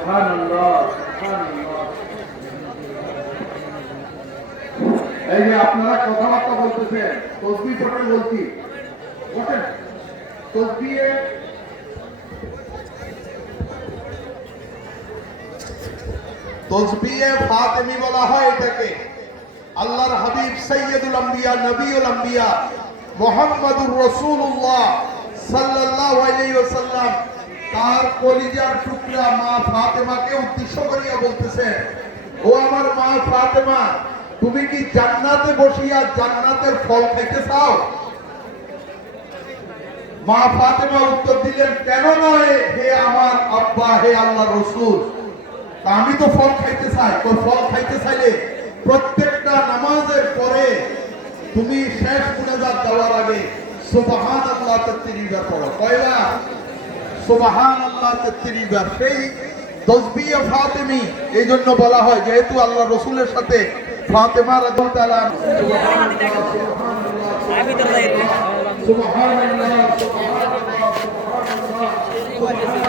সুবহানাল্লাহ, সুবহানাল্লাহ। এই যে আপনারা কথাবার্তা বলতেছেন, তসবিহ পড়ে বলছি, বলেন তসবিহে ফাতেমি বলা হয় এটাকে। আল্লাহর হাবিব সাইয়্যিদুল আম্বিয়া নবিউল আম্বিয়া মুহাম্মাদুর রাসূলুল্লাহ সাল্লাল্লাহু আলাইহি ওয়াসাল্লাম তার কলিজার টুকরা মা ফাতেমাকে উদ্দেশ্য করিয়া বলতেছেন, ও আমার মা ফাতেমা, তুমি কি জান্নাতে বসিয়া জান্নাতের ফল খাইতে চাও? মা ফাতেমা উত্তর দিলেন, কেন নয় হে আমার আব্বা, হে আল্লাহর রাসূল, আমি তো ফল খাইতে চাই। তো ফল খাইতে চাইলে প্রত্যেকটা নামাজের পরে তুমি শেষ মুনাজাত দেওয়ার আগে সুবহানাল্লাহ 33 বার পড়ো। কয়বার? সুবহানাল্লাহ 33 বার। সেই তসবিহ ফাতেমি এই জন্য বলা হয়, যেহেতু আল্লাহ রসুলের সাথে ফাতেমা রাদিয়াল্লাহু তাআলা সুবহানাল্লাহ সুবহানাল্লাহ সুবহানাল্লাহ সুবহানাল্লাহ।